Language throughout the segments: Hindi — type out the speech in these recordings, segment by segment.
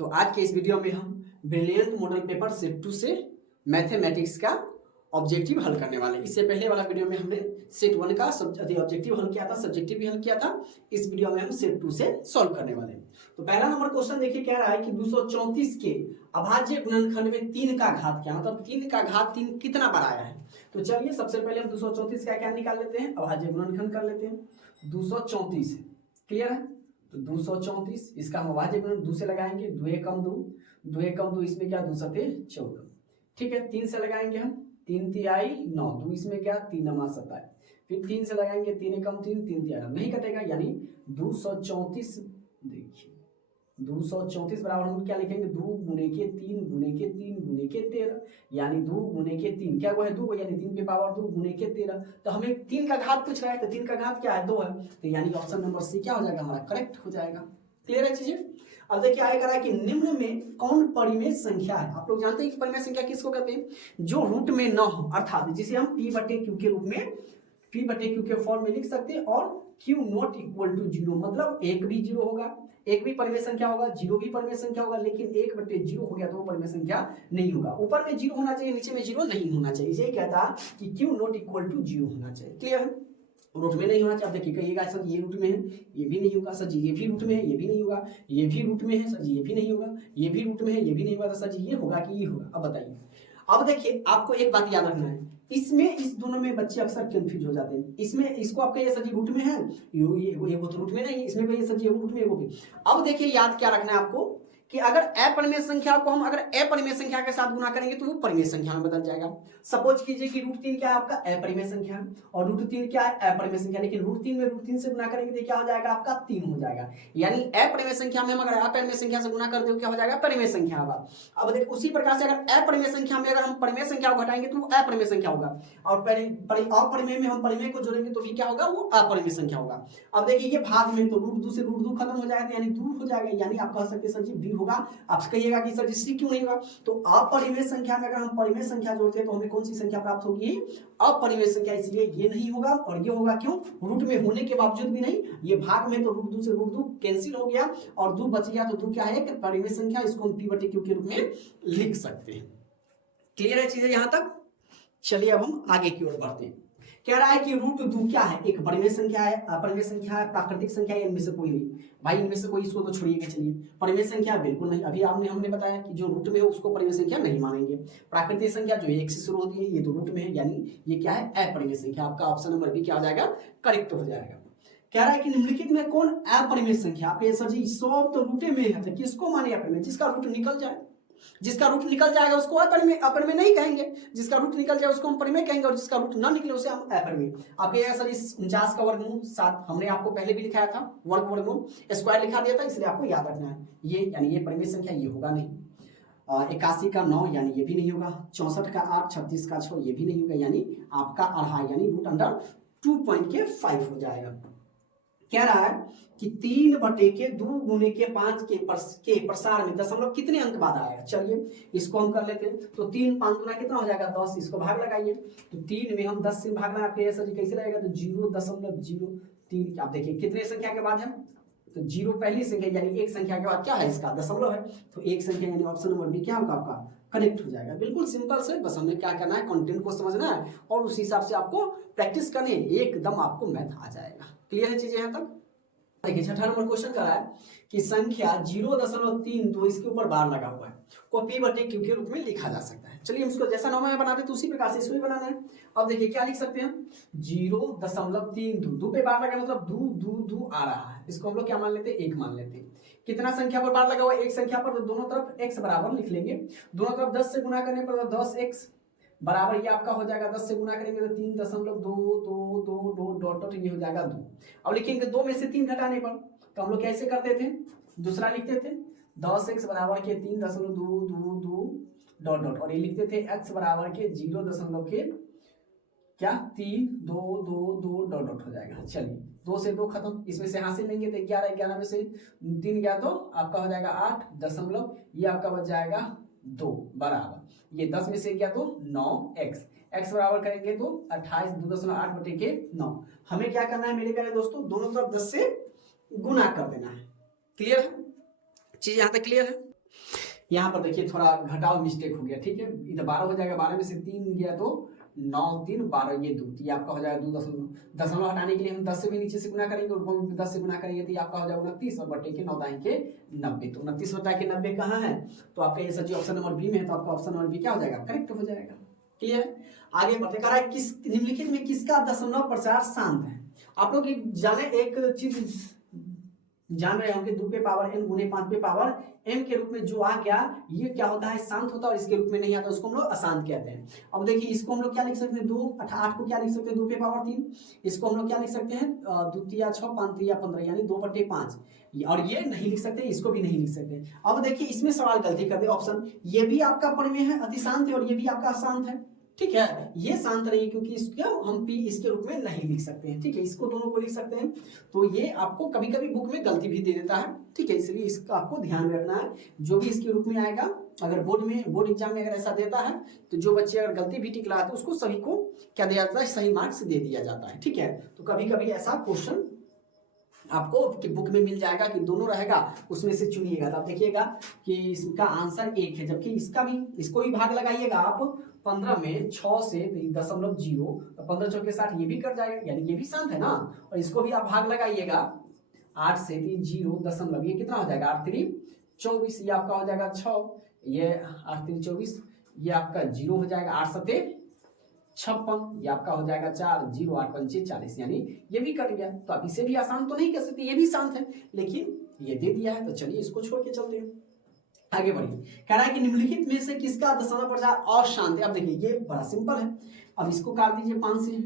तो आज के इस वीडियो में हम ब्रिलियंट मॉडल पेपर सेट 2 से मैथमेटिक्स का ऑब्जेक्टिव हल करने वाले हैं। इससे पहले वाला वीडियो में हमने सेट 1 का ऑब्जेक्टिव हल किया था, सब्जेक्टिव भी हल किया था। इस वीडियो में हम सेट 2 से सॉल्व करने वाले हैं। तो पहला नंबर क्वेश्चन देखिए, कह रहा है कि 234 के अभाज्य गुणनखंड में 3 का घात क्या, मतलब 3 का घात 3 कितना बार आया है। तो चलिए सबसे पहले हम 234 का क्या निकाल लेते हैं, अभाज्य गुणनखंड कर लेते हैं। 234 क्लियर है, तो 234 इसका हम अभाज्य गुणन 2 से लगाएंगे, 2 एकम 2, 2 एकम 2, इसमें क्या 2 सते 14, ठीक है। 3 से लगाएंगे हम, 3 तिहाई 9, 2 इसमें क्या 3 नमा 27, फिर 3 से लगाएंगे 3 एकम 3, 3 तिहाई नहीं कटेगा, यानी 234। देखिए 234 बराबर हम क्या लिखेंगे, 2 गुने के 3 गुने के 3 गुने के 13, यानी 2 गुने के 3 क्या वो है 2, यानी 3 पे पावर 2 गुने के 13। तो हमें 3 का घात पूछ रहा है, तो 3 का घात क्या है 2 है, तो यानी ऑप्शन नंबर सी क्या हो जाएगा हमारा, करेक्ट हो जाएगा। क्लियर है चीजें। अब देखिए आगे करा है कि निम्न में कौन परिमेय संख्या है। आप लोग जानते हैं कि परिमेय संख्या किसको कहते हैं, जो रूट में न हो, अर्थात जिसे हम p/q के रूप में p/q के फॉर्म में लिख सकते हैं, और q नॉट इक्वल टू 0, मतलब एक भी 0 होगा, एक भी परिमेय संख्या होगा, 0 भी परिमेय संख्या होगा, लेकिन 1/0 हो गया तो वो परिमेय संख्या नहीं होगा। ऊपर में 0 होना चाहिए, नीचे में 0 नहीं होना चाहिए। इसे कहता कि q नॉट इक्वल टू 0 होना चाहिए। क्लियर है, रूट में नहीं होना चाहिए। आप देखिए कहिएगा सर ये रूट में है, ये भी नहीं होगा, सर जी ये भी रूट में है, ये भी नहीं होगा, ये भी रूट में है, सर जी ये भी नहीं होगा, ये भी रूट में है, ये भी नहीं होगा, तो सर जी ये होगा कि ये होगा। अब बताइए। अब देखिए आपको एक बात याद रखना है, इसमें इस दोनों में बच्चे अक्सर कंफ्यूज हो जाते हैं। इसमें इसको आप कहिए सर जी रूट में है, ये वो तो रूट में नहीं, इसमें कहिए सर जी ये रूट में, वो भी। अब देखिए याद क्या रखना है आपको कि अगर अपरिमेय संख्या को हम अगर अपरिमेय संख्या के साथ गुना करेंगे तो वो परिमेय संख्या में बदल जाएगा। सपोज कीजिए कि √3 क्या है आपका अपरिमेय संख्या है, और √3 क्या है अपरिमेय संख्या, लेकिन √3 में √3 से गुना करेंगे तो क्या हो जाएगा आपका 3 हो जाएगा। यानी अपरिमेय संख्या में हम अगर अपरिमेय संख्या से गुना कर दे क्या हो जाएगा, परिमेय संख्या होगा। अब देखो उसी प्रकार से अगर अपरिमेय संख्या में अगर हम परिमेय संख्या को घटाएंगे तो वो अपरिमेय संख्या होगा, और अपरिमेय में हम परिमेय को जोड़ेंगे तो भी क्या होगा, वो अपरिमेय संख्या होगा। अब देखिए ये भाग में तो √2 से √2 खत्म हो जाएगा, यानी 2 हो जाएगा, यानी आप कह सकते हैं सर जी बी होगा। आप कहिएगा कि सर जी क्यों नहीं होगा, तो अपरिमेय संख्या में अगर हम परिमेय संख्या जोड़ते हैं तो हमें कौन सी संख्या प्राप्त होगी, अपरिमेय संख्या, इसलिए ये नहीं होगा और ये होगा। क्यों, रूट में होने के बावजूद भी नहीं, ये भाग में तो √2 से √2 कैंसिल हो गया और 2 बच गया, तो 2 क्या है कि परिमेय संख्या, इसको हम p/q के रूप में लिख सकते हैं। क्लियर है चीजें यहां तक। चलिए अब हम आगे की ओर बढ़ते हैं। कह रहा है कि √2 क्या है, एक परिमेय संख्या है, अपरिमेय संख्या है, प्राकृतिक संख्या है, इनमें से कोई नहीं। भाई इनमें से कोई, इसको तो छोड़िएगा। चलिए परिमेय संख्या बिल्कुल नहीं, अभी हमने बताया कि जो रूट में है उसको परिमेय संख्या नहीं मानेंगे। प्राकृतिक संख्या जो 1 से शुरू होती है ये तो रूट में है, यानी ये क्या है अपरिमेय संख्या। आपका ऑप्शन नंबर बी क्या हो जाएगा, करेक्ट हो जाएगा। कह रहा है कि निम्नलिखित में कौन अपरिमेय संख्या, आप ये सर जी सब तो रूटे में है, तो किसको माने अपरिमेय, जिसका रूट निकल जाए। जिसका रूट निकल जाएगा उसको अपरिमेय नहीं कहेंगे, जिसका रूट निकल जाए उसको हम परिमेय कहेंगे, और जिसका रूट ना निकले उसे हम अपरिमेय। आपके सर इस 49 का वर्गमूल 7 हमने आपको पहले भी लिखाया था, वर्गमूल स्क्वायर लिखा दिया था, इसलिए आपको याद रखना है ये, यानी ये परिमेय संख्या ये होगा नहीं। 81 का 9 यानी ये भी नहीं होगा, 64 का 8, 36 का 6 ये भी नहीं होगा, यानी आपका अढ़ाई यानी √2.5 हो जाएगा। कह रहा है कि 3/2 गुने के 5 के प्रसार में दशमलव कितने अंक बाद आएगा। चलिए इसको हम कर लेते हैं। तो 3 5 गुना कितना हो जाएगा 10, इसको भाग लगाइए, तो 3 में हम 10 से भागना आपके सर जी कैसे रहेगा, तो 0.03। आप देखिए कितने संख्या के बाद है, तो 0 पहली संख्या, यानी एक संख्या के बाद क्या है इसका दशमलव है, तो एक संख्या यानी ऑप्शन नंबर बी क्या होगा आपका, कनेक्ट हो जाएगा। बिल्कुल सिंपल से, बस हमें क्या करना है, कंटेंट को समझना है और उस हिसाब से आपको प्रैक्टिस करनी है, एकदम आपको मैथ आ जाएगा। क्लियर है चीजें यहां तक। देखिए छठा नंबर क्वेश्चन कर रहा है कि संख्या 0.32 इसके ऊपर बार लगा हुआ है को p/q के रूप में लिखा जा सकता है। चलिए हम इसको जैसा नॉर्मल बनाते तो उसी प्रकार से इसको भी बनाना है। अब देखिए क्या लिख सकते हैं, 0.32 2 पे बार लगा, मतलब 2 आ रहा है, इसको हम लोग क्या मान लेते हैं, 1 मान लेते हैं। कितना संख्या पर बार लगा हुआ है, एक संख्या पर, तो दोनों तरफ x बराबर लिख लेंगे। दोनों तरफ 10 से गुना करने पर 10x बराबर ये आपका हो जाएगा, 10 से गुना करेंगे तो 3.2 ये हो जाएगा 2। अब लिखेंगे 2 में से 3 घटाने पर, तो हम लोग कैसे करते थे, दूसरा लिखते थे 10x बराबर के 3.2 और ये लिखते थे x बराबर के 0 के क्या 3.2 हो जाएगा। चलिए 2 से 2 खत्म, इसमें से हासिल लेंगे तो 11 में से 3 गया तो आपका हो जाएगा 8 दशमलव, ये आपका बच जाएगा 2 बराबर, ये 10 में से गया तो 9x, x बराबर करेंगे तो 28 2.8/9। हमें क्या करना है मेरे प्यारे दोस्तों, दोनों तरफ 10 से गुना कर देना है। क्लियर है चीज, यहां तक क्लियर है। यहाँ पर देखिए थोड़ा घटाव मिस्टेक हो गया, ठीक है, इधर 12 हो जाएगा, 12 में से 3 गया तो 9 3 12, ये 2, तो ये आपका हो जाएगा 2 दशमलव हटाने के लिए हम 10 से भी नीचे से गुना करेंगे और 10 से गुना करेंगे तो ये आपका हो जाएगा 29 और बटे के 9 दाएं के 90, तो 29 बटा के 90 कहाँ है, तो आपका ये सर ऑप्शन नंबर बी में है, तो आपका ऑप्शन नंबर बी क्या हो जाएगा, करेक्ट हो जाएगा। क्लियर, आगे बढ़ते, कह रहा है किस निम्नलिखित में किसका दशमलव प्रचार शांत है। आप लोग जाने एक चीज जान रहे होंगे, 2 पे पावर m गुने 5 पे पावर m के रूप में जो आ गया ये क्या होता है, शांत होता है, और इसके रूप में नहीं आता उसको हम लोग अशांत कहते हैं। अब देखिए इसको हम लोग क्या लिख सकते हैं, 2 8 को क्या लिख सकते हैं, 2 पे पावर 3, इसको हम लोग क्या लिख सकते हैं, 2 तिया 6 5 तिया 15 यानी 2/5, और ये नहीं लिख सकते, इसको भी नहीं लिख सकते। अब देखिए इसमें सवाल गलती कर दे, ऑप्शन ये भी आपका परिमेय है अति शांत है और ये भी आपका अशांत है, ठीक है, ये शांत नहीं क्योंकि इसको हम p इसके रूप में नहीं लिख सकते हैं, ठीक है, इसको दोनों को लिख सकते हैं, तो ये आपको कभी कभी बुक में गलती भी दे देता है, ठीक है, इसलिए इसका आपको ध्यान में रखना है, जो भी इसके रूप में आएगा, अगर बोर्ड एग्जाम में अगर ऐसा देता है तो जो बच्चे अगर गलती भी टिक लाते हैं उसको सभी को क्या दिया जाता है, सही मार्क्स दे दिया जाता है, ठीक है, तो कभी कभी ऐसा क्वेश्चन आपको कि बुक में मिल जाएगा कि दोनों रहेगा उसमें से चुनिएगा, तो आप देखिएगा कि इसका आंसर 1 है, जबकि इसको भी भाग लगाइएगा आप 15 में 6 से 0.0, तो 15 चौके 60, ये भी कट जाएगा यानी ये भी शांत है ना, और इसको भी आप भाग लगाइएगा 8 से 0.0, ये कितना हो जाएगा 8 3 24, ये आपका हो जाएगा 6, ये 8 3 24, ये आपका 0 हो जाएगा, 8 7 56, ये आपका हो जाएगा 4 0 8 5 40, यानी ये भी कट गया, तो आप इसे भी आसान तो नहीं कर सकते, ये भी शांत है, लेकिन ये दे दिया है, तो चलिए इसको छोड़ के चलते हैं, आगे बढ़िए। कह रहा है कि निम्नलिखित में से किसका दशमलव प्रचार अशांत है। अब देखिए ये बड़ा सिंपल है, अब इसको काट दीजिए 5 से,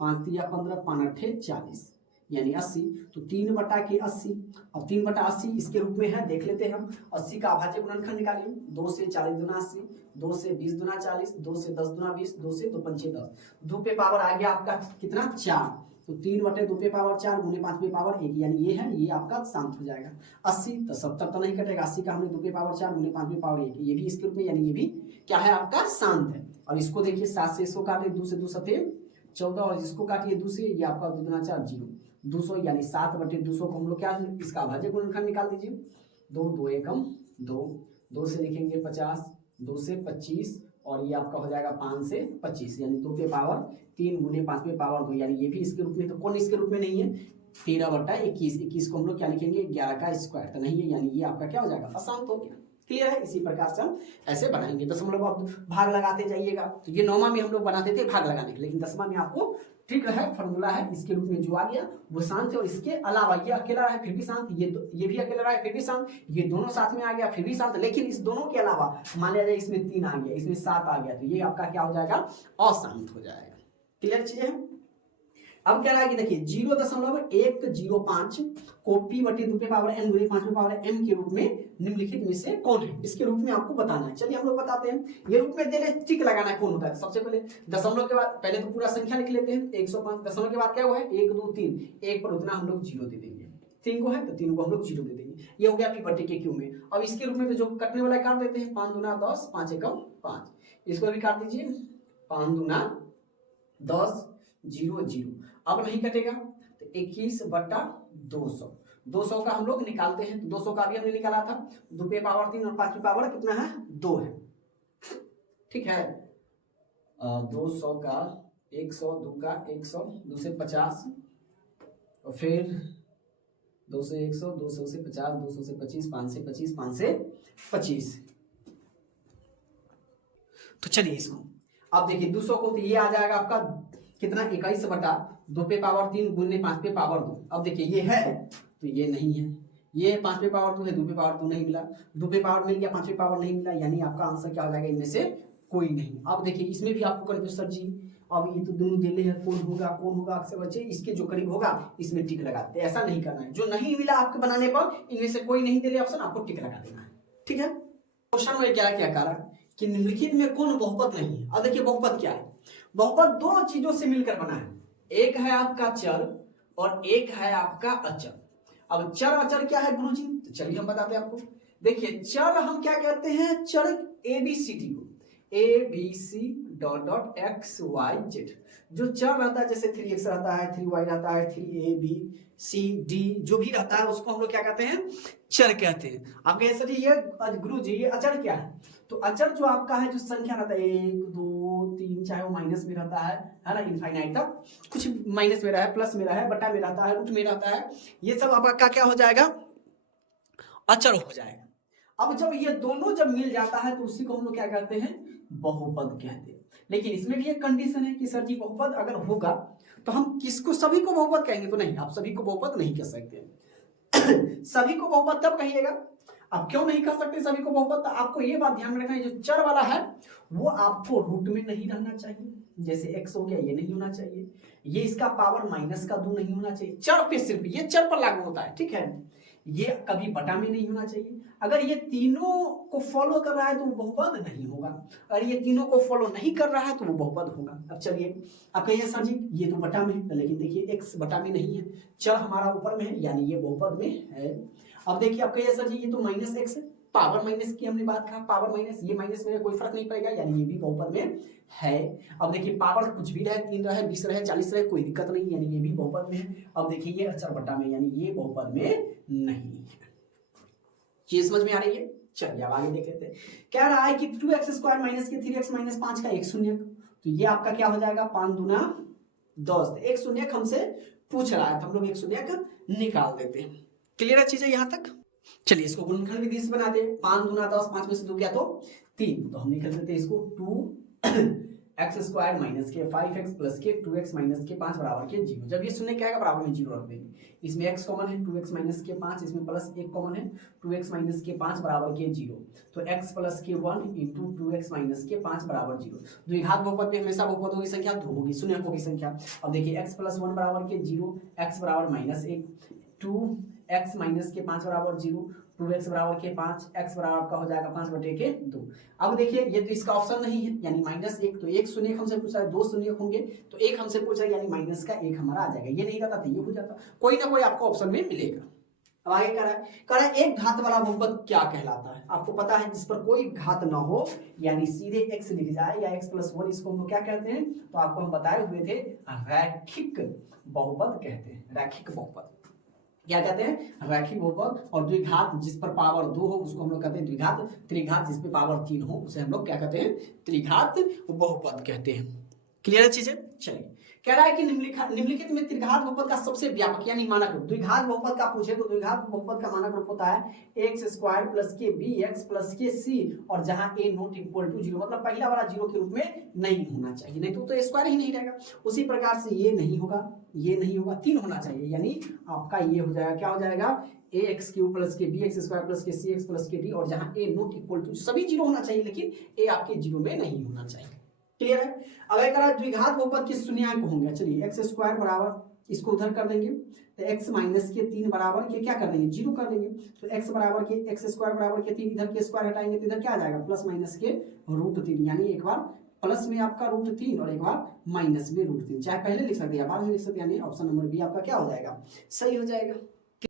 5 तिया 15 5 8 40 यानी 80, तो 3 बटा के 80, अब 3 बटा 80 इसके रूप में है, देख लेते हैं हम, 80 का अभाज्य गुणनखंड निकालिए, 2 से 40 दुना 80, 2 से 20 दुना 40, 2 से 10 दुना 20, 2 से 2 पंचे 10, 2 पे पावर आ गया आपका कितना 4, तो 3 बटे 2 पे पावर 4 गुने 5 पे पावर 1, यानी ये है, ये आपका शांत हो जाएगा। 80 तो 70 तो नहीं कटेगा, 80 का हमने 2 पे पावर 4 गुने 5 पे पावर 1, ये भी इसके रूप में, यानी ये भी क्या है आपका शांत है। अब इसको देखिए 7 से इसको काटे, 2 से 2 7 14, और इसको काटिए 2 से, ये आपका 2 दुना 4 0, 200 यानी 7 बटे 200 को हम लोग क्या, इसका अभाज्य गुणनखंड निकाल दीजिए, 2 2 एकम 2, 2 से लिखेंगे 50, 2 से 25, और ये आपका हो जाएगा 5 से 25 यानी 2 पे पावर 3 गुने 5 पे पावर 2, यानी ये भी इसके रूप में, तो कौन इसके रूप में नहीं है, 13 बटा 21, 21 को हम लोग क्या लिखेंगे 11 का स्क्वायर, तो नहीं है, यानी ये आपका क्या हो जाएगा अशांत हो गया। क्लियर है, इसी प्रकार से हम ऐसे बनाएंगे, दशमलव आप भाग लगाते जाइएगा, तो ये 9वां में हम लोग बनाते थे भाग लगाने के, लेकिन 10वां में आपको ट्रिक है, फॉर्मूला है, इसके रूप में जो आ गया वो शांत है, और इसके अलावा ये अकेला रहा है फिर भी शांत, ये भी अकेला रहा है फिर भी शांत, ये दोनों साथ में आ गया फिर भी शांत, लेकिन इस दोनों के अलावा मान लिया जाए इसमें 3 आ गया, इसमें 7 आ गया, तो ये आपका क्या हो जाएगा अशांत हो जाएगा। क्लियर चीजें हैं। अब क्या रहा है कि देखिए 0.105 को p बटे 2 पे पावर n गुने 5 पे पावर m के रूप में निम्नलिखित में से कौन है, इसके रूप में आपको बताना है। चलिए हम लोग बताते हैं, ये रूप में दे रहे टिक लगाना है कौन होता है। सबसे पहले दशमलव के बाद पहले तो पूरा संख्या लिख लेते हैं, 105, दशमलव के बाद क्या हुआ है 1 2 3, 1 पर उतना हम लोग 0 दे देंगे, 3 को है तो 3 को हम लोग 0 दे देंगे, ये हो गया p बटे के q में। अब इसके रूप में तो जो कटने वाला काट देते हैं, 5 दूना 10, 5 एकम 5, इसको भी काट दीजिए, 5 दूना 10 0 0, अब नहीं कटेगा तो 21 बटा 200, 200 का हम लोग निकालते हैं, तो 200 का भी हमने निकाला था, 2 पे पावर 3 और 5 पे पावर कितना है 2 है, ठीक है, 200 का 100, 2 का 100, 2 से 50, और फिर 2 से 100, 200 से 50, 200 से 25, 5 से 25, 5 से 25, तो चलिए इसको अब देखिए 200 को, तो ये आ जाएगा आपका कितना 21 बटा 2 पे पावर 3 गुने 5 पे पावर 2। अब देखिए ये है तो ये नहीं है, ये 5 पे पावर 2 है, 2 पे पावर 2 नहीं मिला, 2 पे पावर मिल गया, 5 पे पावर नहीं मिला, यानी आपका आंसर क्या हो जाएगा इनमें से कोई नहीं। अब देखिए इसमें भी आपको कंफ्यूज सर जी, अब ये तो दोनों दिले हैं, कौन होगा अक्सर बच्चे इसके जो करीब होगा इसमें टिक लगाते, ऐसा नहीं करना है, जो नहीं मिला आपके बनाने पर इनमें से कोई नहीं दिले ऑप्शन, आपको टिक लगा देना है, ठीक है। क्वेश्चन में क्या क्या कारण कि निम्नलिखित में कौन बहुपद नहीं है। अब देखिए बहुपद क्या है, बहुपद दो चीजों से मिलकर बना है, एक है आपका चर और एक है आपका अचर। अब चर अचर क्या है गुरुजी, तो चलिए हम बताते हैं आपको। देखिए चर हम क्या कहते हैं, चर ABCD को, ABC डॉट डॉट XYZ। जो चर रहता है जैसे 3x रहता है, 3y रहता है, 3ABCD जो भी रहता है उसको हम लोग क्या कहते हैं, चर कहते हैं। आप कहे सर ये गुरु जी ये अचर क्या है, तो अचर जो आपका है जो संख्या रहता है 1 2 3 चाहे वो माइनस में रहता है ना, इनफाइनाइट तक, कुछ माइनस में रहा है, प्लस में रहा है, बटा में रहता है, रूट में रहता है, ये सब आपका क्या हो जाएगा, अचर हो जाएगा। अब जब ये दोनों जब मिल जाता है तो उसी को हम लोग क्या कहते हैं, बहुपद कहते हैं। लेकिन इसमें भी एक कंडीशन है कि सर जी बहुपद अगर होगा तो हम किसको, सभी को बहुपद कहेंगे, तो नहीं, आप सभी को बहुपद नहीं कह सकते। सभी को बहुपद तब कहिएगा, आप क्यों नहीं कह सकते सभी को बहुपद, तो आपको ये बात ध्यान में रखना है जो चर वाला है वो आपको रूट में नहीं रहना चाहिए, जैसे x हो गया ये नहीं होना चाहिए, ये इसका पावर -2 नहीं होना चाहिए, चर पे सिर्फ ये चर पर लागू होता है, ठीक है, ये कभी बटा में नहीं होना चाहिए। अगर ये तीनों को फॉलो कर रहा है तो वो बहुपद नहीं होगा, अगर ये तीनों को फॉलो नहीं कर रहा है तो वो बहुपद होगा। अब चलिए आप कहिए सर जी ये तो बटा में है, लेकिन देखिए x बटा में नहीं है, चर हमारा ऊपर में है यानी ये बहुपद में है। अब देखिए आप कहिए सर जी ये तो -x है, पावर माइनस की हमने बात कहा, पावर माइनस, ये माइनस में कोई फर्क नहीं पड़ेगा यानी ये भी बहुपद में है। अब देखिए पावर कुछ भी रहे, 3 रहे, 20 रहे, 40 रहे, कोई दिक्कत नहीं यानी ये भी बहुपद में है। अब देखिए ये अचर बटा में यानी ये बहुपद में नहीं है। चीज समझ में आ रही है? चलिए अब आगे देख लेते हैं। कह रहा है कि 2x² माइनस के 3x माइनस 5 का एक शून्यक, तो ये आपका क्या हो जाएगा 5 दूना 10, एक शून्यक हमसे पूछ रहा है तो हम लोग एक शून्यक निकाल देते हैं। क्लियर है चीजें यहाँ तक? चलिए इसको गुणनखंड विधि से बनाते हैं। 5 दूना 10, 5 में से 2 गया तो 3, तो हम निकल देते हैं इसको 2x² माइनस के 5x प्लस के 2x माइनस के 5 बराबर के 0। जब ये शून्य क्या आएगा बराबर में 0 रख देंगे, इसमें x कॉमन है 2x माइनस के 5, इसमें प्लस 1 कॉमन है 2x माइनस के 5 बराबर के 0, तो x प्लस के 1 इंटू 2x माइनस के 5 बराबर 0। द्विघात बहुपद में हमेशा बहुपद होगी संख्या 2 होगी, शून्यकों की संख्या। अब देखिए x प्लस 1 बराबर के 0, x बराबर -1, 2x माइनस के 5 बराबर 0, 2x बराबर के 5, x बराबर आपका हो जाएगा 5 बटे के 2। अब देखिए ये तो इसका ऑप्शन नहीं है यानी -1, तो एक शून्य हमसे पूछा है, 2 शून्य होंगे तो एक हमसे पूछा है यानी माइनस का 1 हमारा आ जाएगा, ये नहीं रहता तो ये हो जाता, कोई ना कोई आपको ऑप्शन में मिलेगा। अब आगे कह रहा है एक घात वाला बहुपद क्या कहलाता है, आपको पता है जिस पर कोई घात ना हो यानी सीधे x लिख जाए या x प्लस 1, इसको हम लोग क्या कहते हैं, तो आपको हम बताए हुए थे रैखिक बहुपद कहते हैं। रैखिक बहुपद क्या कहते हैं, रैखिक बहुपद। और द्विघात जिस पर पावर 2 हो उसको हम लोग कहते हैं द्विघात। त्रिघात जिस पर पावर 3 हो उसे हम लोग क्या कहते हैं, त्रिघात बहुपद कहते हैं। क्लियर है चीजें? चलिए कह रहा है कि निम्नलिखित में त्रिघात बहुपद का सबसे व्यापक यानी मानक रूप, द्विघात बहुपद का पूछे तो द्विघात बहुपद का मानक रूप होता है x² प्लस के bx प्लस के c, और जहां a नॉट इक्वल टू 0, मतलब पहला वाला 0 के रूप में नहीं होना चाहिए, नहीं तो स्क्वायर ही नहीं रहेगा। उसी प्रकार से ये नहीं होगा, ये नहीं होगा, 3 होना चाहिए यानी आपका ये हो जाएगा, क्या हो जाएगा ax³ प्लस के bx² प्लस के cx प्लस के d, और जहां a नॉट इक्वल टू, सभी 0 होना चाहिए लेकिन a आपके 0 में नहीं होना चाहिए। क्लियर है? अब एक द्विघात बहुपद के शून्याङ्क होंगे, चलिए x² बराबर इसको उधर कर देंगे तो x माइनस के 3 बराबर के क्या कर देंगे 0 कर देंगे, तो x बराबर के x² बराबर के 3, इधर के स्क्वायर हटाएंगे तो इधर क्या आ जाएगा प्लस माइनस के √3, यानी एक बार प्लस में आपका √3 और एक बार माइनस में √3, चाहे पहले लिख सकते हैं या बाद में लिख सकते हैं, यानी ऑप्शन नंबर बी आपका क्या हो जाएगा, सही हो जाएगा।